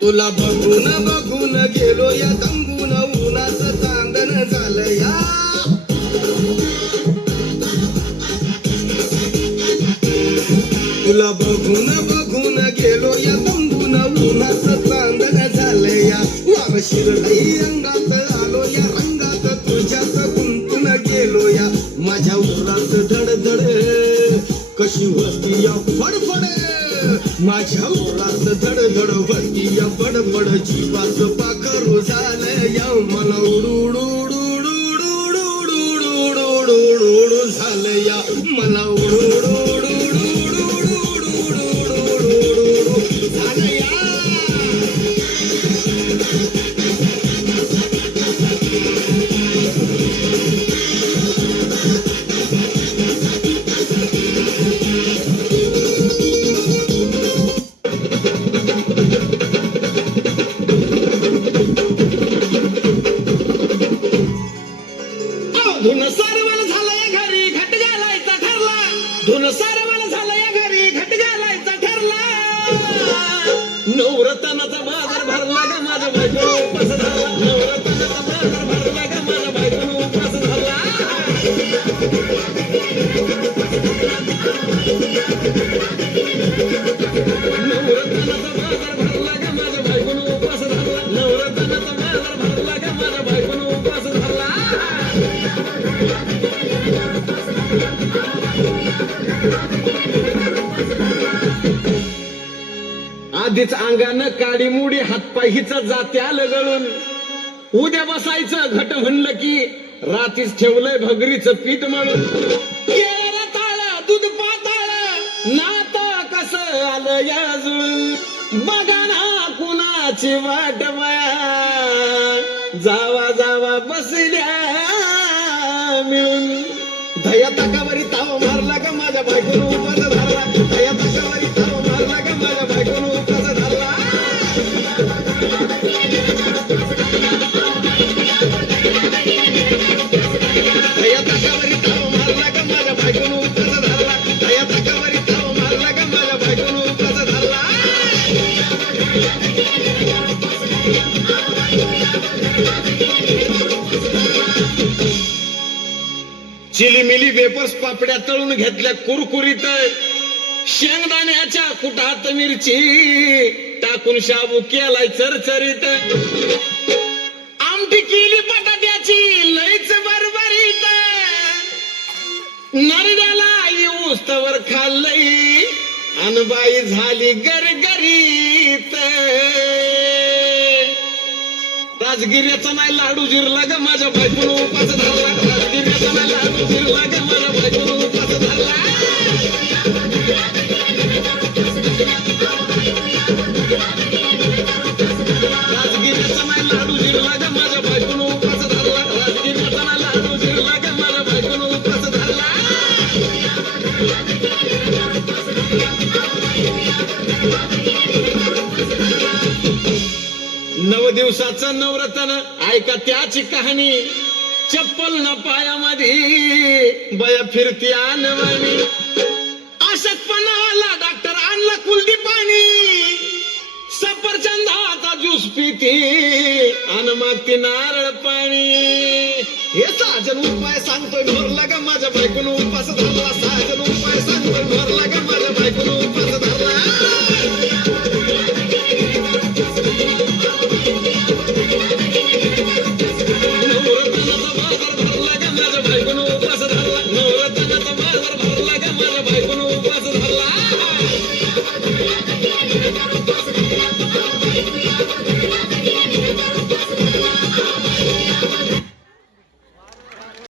तुला बघून बघून गेलो या दंगून उन्हाचं चांदण झालं या तुला बघून बघून गेलो या दंगून उन्हाचं चांदण झालं या वार शिरलाई अंगात आलो या रंगात तुझ्यात गुंतून गेलो या माझ्या उरात धडधड कशी वस्ती या फडफड माझ्या उरात धडधड वरती या बडबड जीवाच पाखरू झालं या मला उडू झालं या मला उडू झालं या धुन सारवण झालंय घरी घट घालायचा ठरला धुन सारवण झालंय घरी घट घालायचा ठरला नवरत्नाचा बाजार भरला ग माझ्या बायको उपास झाला नवरत्नाचा बाजार भरला ग माझ्या बायको उपास झाला नवरत्नाचा बाजार भरला ग माझ्या बायको उपास झाला नवरत्नाचा बाजार भरला ग माझ्या बायको उपास झाला आधीच अंगानं काडी मुडी हातपाय हिच जात्या लगळून उद्या बसायचं घट म्हणलं की रातीच ठेवलंय भगरीचं पीठ म्हणून केळं ताळ दूध पाताळ नात कसं आलं या जुळून बघा ना कुणाची वाट माया जावा जावा बसल्या मिळून धया ताकावरी ताव मारला का माझ्या बायकोनं उपास धरला धया ताकावरी ताव मारला का माझ्या बायकोनं उपास धरला धया ताकावरी ताव मारला का माझ्या बायकोनं उपास धरला धया ताकावरी ताव मारला का माझ्या बायकोनं उपास धरला चिलीमिली वेपर्स पापड्या तळून घेतल्या कुरकुरीत शेंगदाण्याच्या कुटात मिरची टाकून शाबू केलाय चरचरीत आमटी केली बटाट्याची लईच बरबरीत नरड्याला येऊस तवर खाल्लंय अनबाई झाली गरगरीत राजगिऱ्याचा नाही लाडू जिरला ग माझ्या बायकोनं उपास धरला राजगिऱ्याचा नाही लाडू जिरला ग माझ्या बायकोनं उपास धरला राजगिऱ्याचा नाही लाडू जिरला ग माझ्या बायकोनं उपास धरला राजगिऱ्याचा नाही लाडू जिरला ग माझ्या बायकोनं उपास धरला नव दिवसाचं नवरत्न ऐका त्याची कहाणी चप्पल न पायामध्ये बया फिरती आणवानी अशक्तपणाला डॉक्टर आणला कुलदी पाणी सफरचंदाचा ज्यूस पिती अन मागती नारळ पाणी हे साजन उपाय सांगतोय भरला ग माझ्या बायकोनं उपास धरला साजन उपाय सांगतोय भरला ग माझ्या बायकोनं उपास धरला